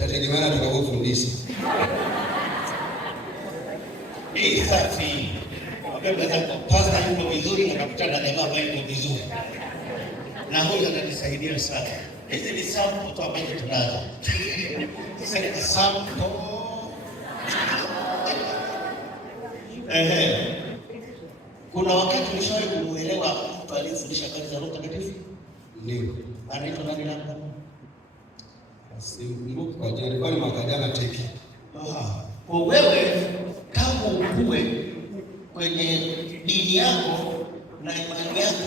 Itategemeana tutakapofundisha. Hii safi. Pasta yuko vizuri na kapitana na baba yuko vizuri. Na huyo atanisaidia sana. Hizi ni sample tu ambazo tunazo. Sasa ni sample. Kuna wakati nishawahi kumuelewa mtu aliyefundisha kazi za Roho Mtakatifu? Ndio. Anaitwa nani labda? Simkumbuki kwa jina, alikuwa ni mwaka jana teki. Kwa wewe tangu ukue kwenye dini yako na imani yako,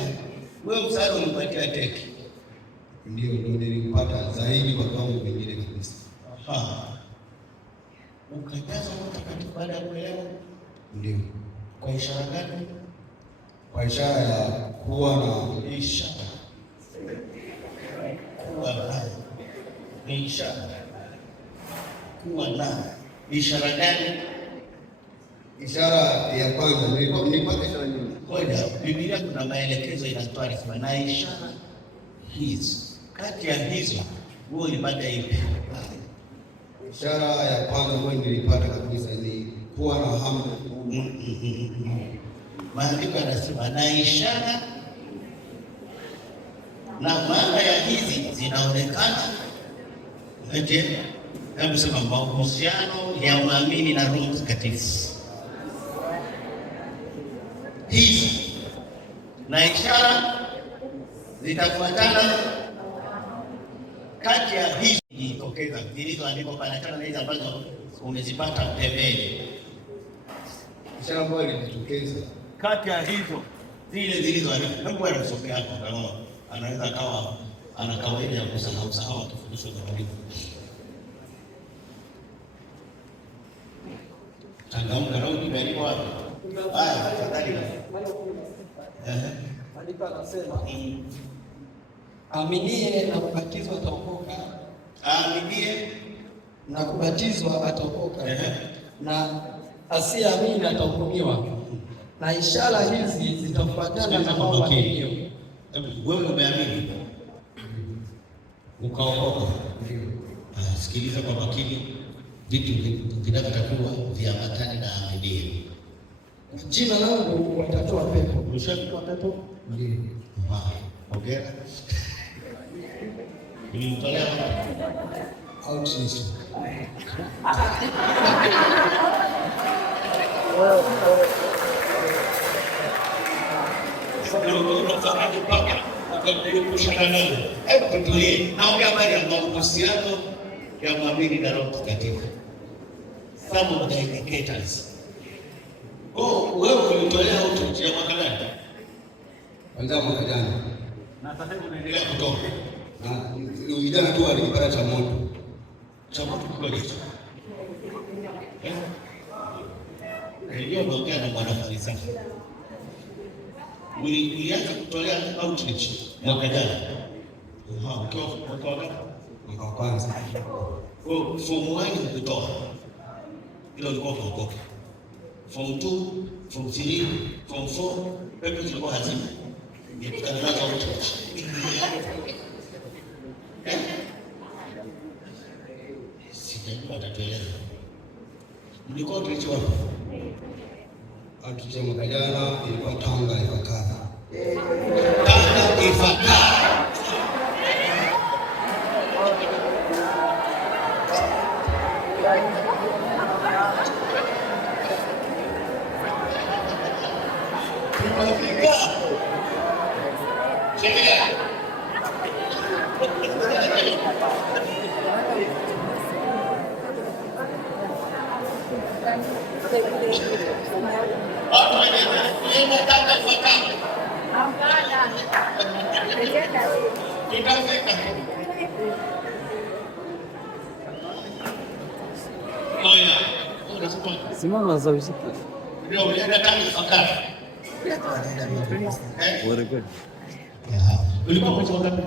wewe msaada ulipatia teki. Ndio nilipata zaidi kwa kwangu wengine kabisa. Ukajaza Roho Mtakatifu baada ya kuelewa? Ndio. Kwa ishara gani? Kwa ishara ya kuwa na ishara. Kuwa na ishara. Kuwa na ishara gani? Ishara ya kwanza nilipata ishara nyingi. Ngoja, Biblia kuna maelekezo inatoa rehema na ishara hizi. Kati ya hizo wewe ulipata ipi? Ishara ya kwanza ambayo nilipata kabisa ni kuwa na hamu. Maandiko yanasema na ishara na maana ya hizi zinaonekana. Hebu sema mahusiano ya uamini na Roho Mtakatifu. Hizi na ishara zitafuatana. Kati ya hizi jitokeza zilizoandikwa panachana na hizi ambazo umezipata pembeni. Ishara ambayo ilijitokeza kati ya hizo zile zilizoandikwa. Hebu anasomea hapo kama anaweza akawa ana kawaida ya kusahau akifundishwa na mwalimu. Changamka na ukimeandikwa hapo. Haya, tafadhali. Andiko anasema aminie na kubatizwa ataokoka. Aminie na kubatizwa ataokoka. Na asiyeamini atahukumiwa. Na ishara hizi zitafuatana na hao waaminio. Wewe umeamini ukaokoka. Sikiliza kwa makini, vitu vinavyotakiwa viambatane na aminie. Jina langu watatoa pepo. Umeshatoa pepo? ndio. Hongera. Ulimtolea Outreach. Naongea habari ya mahusiano ya mwamini na Roho Mtakatifu. Some of the indicators. Wewe ulitolea outreach ya mwaka gani? Kwanza mwaka jana. Na sasa hivi unaendelea kutoa. Na vijana tu walipata changamoto. Changamoto kwa hiyo. Ndio naongea na mwanafunzi. Ulianza kutolea outreach mwaka jana. Ukiwa Mwaka wa kwanza. Form 1 ukitoa. Ile ulikuwa unaokoka. Form 2, Form 3, Form 4, pepo zilikuwa hazina. Ndio outreach. Sijajua atatueleza. Mlikuwa outreach wapi? Outreach mwaka jana ilikuwa Tanga Ifakara. Tanga Ifakara. Simama za usiki. Ndio ulienda Tanga Ifakara. Very good. Ulikuwa mwezi wa ngapi?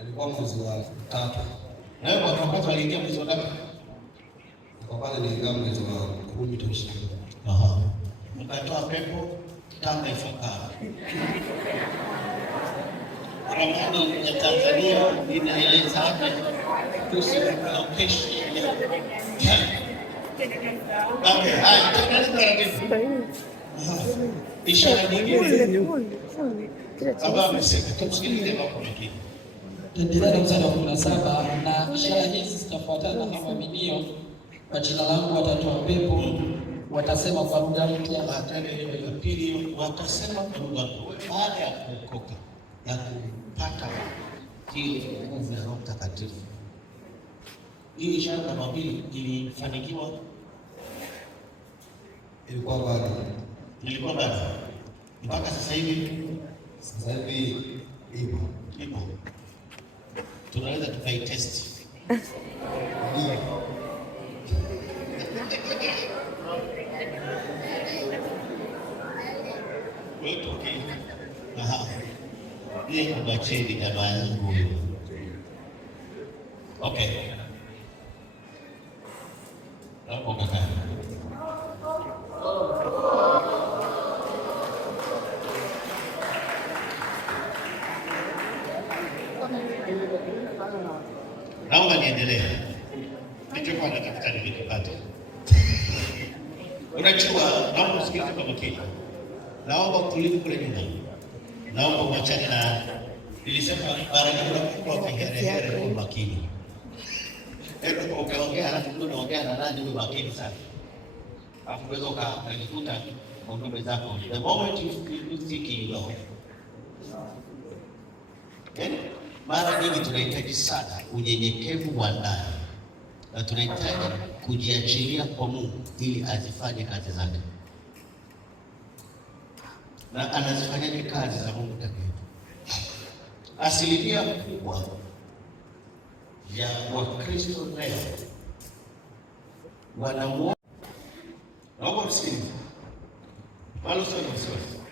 Alikuwa mwezi wa 3. Na wewe kwa kwanza aliingia mwezi wa ngapi? Kwa kwanza niliingia mwezi wa 10 tosha. Mkatoa pepo Tanga Ifakara. Ramani ya Tanzania inaeleza hapa Ishara nyingine ambayo amesema, tumsikilize kwa makini. Tuendelee na mstari wa 17, na ishara hizi zitafuatana na waaminio, kwa jina langu watatoa pepo, watasema kwa lugha mpya. Ya pili, watasema kwa lugha mpya. Baada ya kuokoka na kupata hiyo nguvu ya Roho Mtakatifu, hii ishara namba 2 ilifanikiwa. Ilikuwa bado mpaka sasa hivi ipo. Tunaweza tukaitesti. Ile kubacheni jamaa yangu huyo. Okay. Hapo kaka. Naomba niendelee. Nilichokuwa natafuta nilikipata. Unachua, naomba usikilize kwa makini. Naomba utulivu kule nyumbani. Naomba uachane na nilisema mara nyingi unakuwa kiherehere kwa makini. Hebu ukaongea halafu ndio unaongea na nani wewe makini sana. Alafu unaweza ukajikuta ngombe zako. The moment you think you know. Mara nyingi tunahitaji sana unyenyekevu wa ndani na tunahitaji kujiachilia kwa Mungu ili azifanye kazi zake. Na anazifanyaje kazi za Mungu kati yetu? Asilimia kubwa ya Wakristo leo wanamuona. Naomba msikilize. Paulo sio msomi.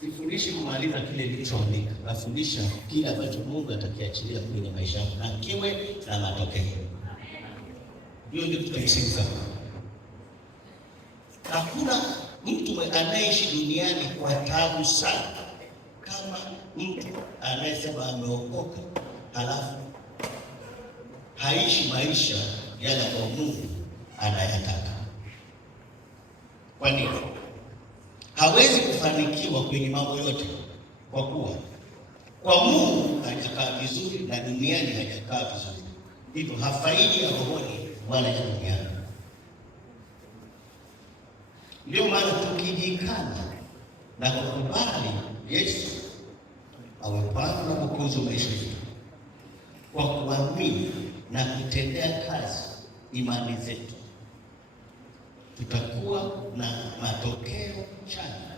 Sifundishi kumaliza kile nilichoandika. Nafundisha kile ambacho Mungu atakiachilia kwenye maisha yako na kiwe na matokeo. Ndio tutaisikiliza. Hakuna mtu anayeishi duniani kwa taabu sana kama mtu anayesema ameokoka halafu haishi maisha yale ambayo Mungu anayataka. Kwa nini? Hawezi kufanikiwa kwenye mambo yote kwa kuwa kwa Mungu hajakaa vizuri na duniani hajakaa vizuri. Hivyo hafaidi ya rohoni wala ya duniani. Ndio maana tukijikana na kukubali Yesu awe Bwana na Mwokozi wa maisha yetu kwa kuamini na kutendea kazi imani zetu, tutakuwa na matokeo chanya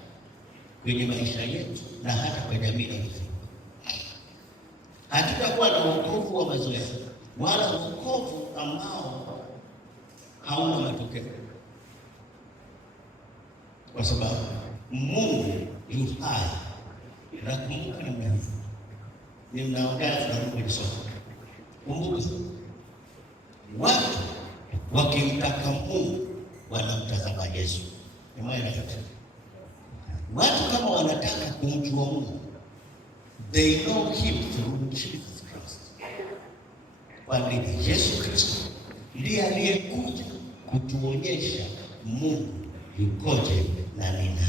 kwenye maisha yetu na hata kwa jamii yetu. Hatutakuwa na wokovu wa mazoea wala wokovu ambao hauna matokeo, kwa sababu Mungu yu hai. Nakumbuka ninaongea na Mungu nisoma. Kumbuka watu wakimtaka Mungu wanamtazama Yesu. Watu kama wanataka kumjua Mungu, they know him through Jesus Christ. Kwa nini? Yesu Kristo ndiye aliyekuja kutuonyesha Mungu yukoje na ni nani.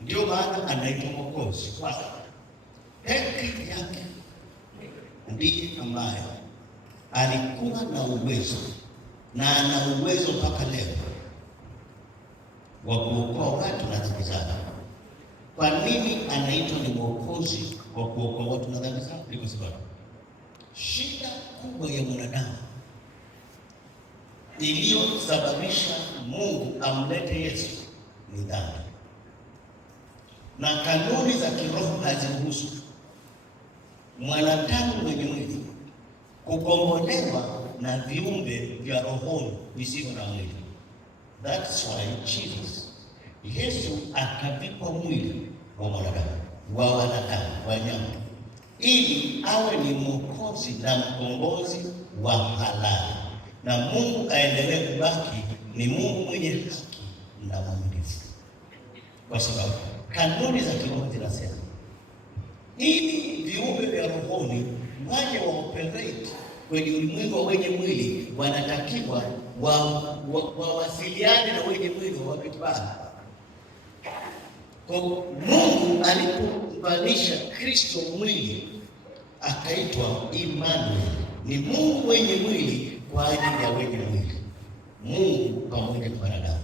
Ndio maana anaitwa Mwokozi. Peke yake ndiye ambaye alikuwa na uwezo na ana uwezo mpaka leo wa kuokoa watu na dhambi zao. Kwa nini anaitwa ni Mwokozi wa kuokoa watu na dhambi zao? Ni kwa sababu shida kubwa ya mwanadamu iliyosababisha Mungu amlete Yesu ni dhambi, na kanuni za kiroho haziruhusu mwanadamu mwenye mwili kukombolewa na viumbe vya rohoni visivyo na mwili. That's why Yesu akavikwa mwili wa mwanadamu, wa wanadamu, wanyama, ili awe ni mwokozi na mkombozi wa halali, na Mungu aendelee kubaki ni Mungu mwenye haki na mwaminifu. Kwa sababu kanuni za kiroho zinasema ili viumbe vya rohoni waje waoperate kwenye ulimwengu wa wenye mwili, wanatakiwa wawasiliane na wenye mwili wawape kibali. Kwa Mungu alipombalisha Kristo mwili akaitwa Emmanuel, ni Mungu wenye mwili kwa ajili ya wenye mwili, Mungu pamoja na wanadamu.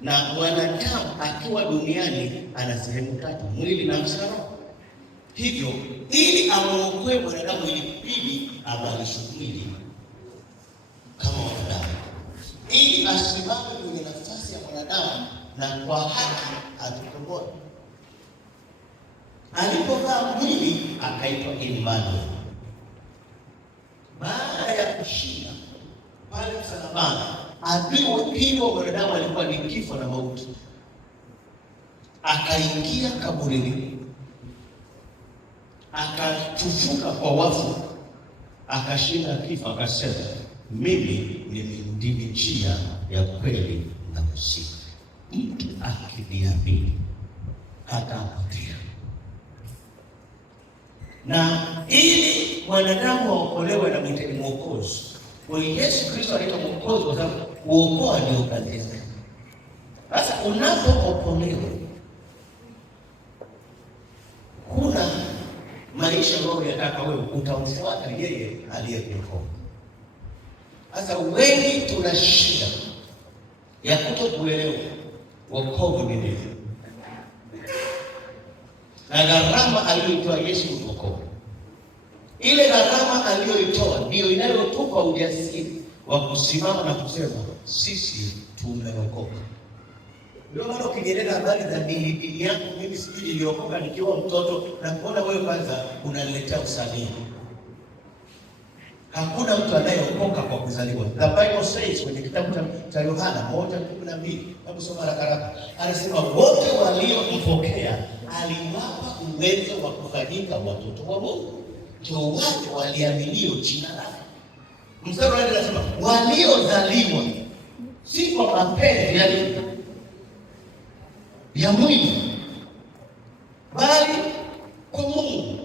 Na mwanadamu akiwa duniani ana sehemu tatu, mwili, nafsi na roho. Hivyo ili amuokoe mwanadamu ilibidi abadilishe mwili kama wanadamu, ili asimame kwenye nafasi ya mwanadamu na kwa haki atukomboe. Alipovaa mwili akaitwa Emmanuel. Baada ya kushinda pale msalabani, adui wa mwanadamu alikuwa ni kifo na mauti, akaingia kaburini, akafufuka kwa wafu, akashinda kifo, akasema mimi ndimi njia ya kweli na uzima, mtu akiniamini hatapotea. Na ili wanadamu waokolewe na mwite mwokozi. Kwa Yesu Kristo anaitwa mwokozi kwa sababu kuokoa ndio kazi yake. Sasa unapookolewa, kuna maisha ambayo yataka wewe utamfuata yeye aliyekuokoa. Sasa wengi tuna shida ya kutokuelewa wokovu ni nini na gharama aliyoitoa Yesu kutuokoa. Ile gharama aliyoitoa ndio inayotupa ujasiri wa kusimama na kusema sisi tumeokoka. Ndio maana ukiendelea habari za dini yako, mimi sijui niliokoka nikiwa mtoto, na kuona wewe kwanza unaletea usanii. Hakuna mtu anayeokoka kwa kuzaliwa. The Bible says kwenye kitabu cha Yohana 1:12, hebu soma haraka. Anasema wote waliompokea aliwapa uwezo wa kufanyika watoto wa Mungu, ndio wale waliaminio jina lake. Mstari wa 8 anasema waliozaliwa si kwa mapenzi ya mwili, bali kwa Mungu.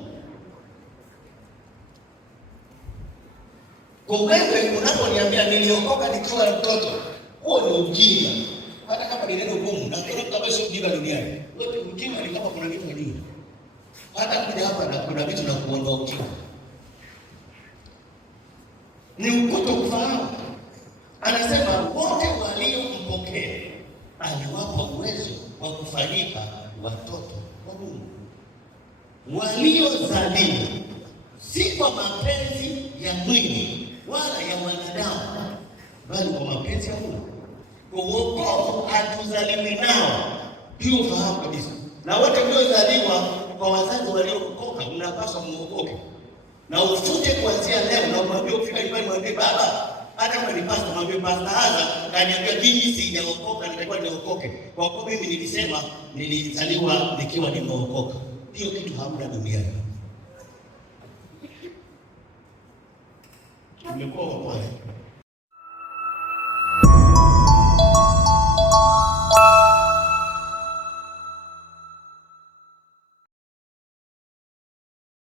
Kwa wewe unaponiambia niliokoka nikiwa mtoto, huo ni ujinga. Hata kama ni neno gumu, na kuna mtu ambaye sio ujinga duniani. Wewe ujinga ni kama kuna kitu kingine. Hata kuja hapa na kuna vitu na kuondoa ujinga. Ni ukuto kufahamu. Anasema wote waliompokea aliwapa uwezo wa kufanyika watoto wa Mungu. Waliozaliwa si kwa mapenzi ya mwili wala ya wanadamu, bali kwa mapenzi ya Mungu. Kwa wokovu hatuzaliwi nao, hiyo fahamu kabisa. Na wote mliozaliwa kwa wazazi waliokoka mnapaswa muokoke. Na ufute kuanzia leo, na umwambie ukifika nyumbani mwambie baba, hata kama ni pastor mwambie pastor hapa kaniambia mimi sijaokoka, nitakuwa niokoke. Kwa kuwa mimi nilisema nilizaliwa nikiwa nimeokoka. Hiyo kitu hamna duniani. Tumekuwa wapwani.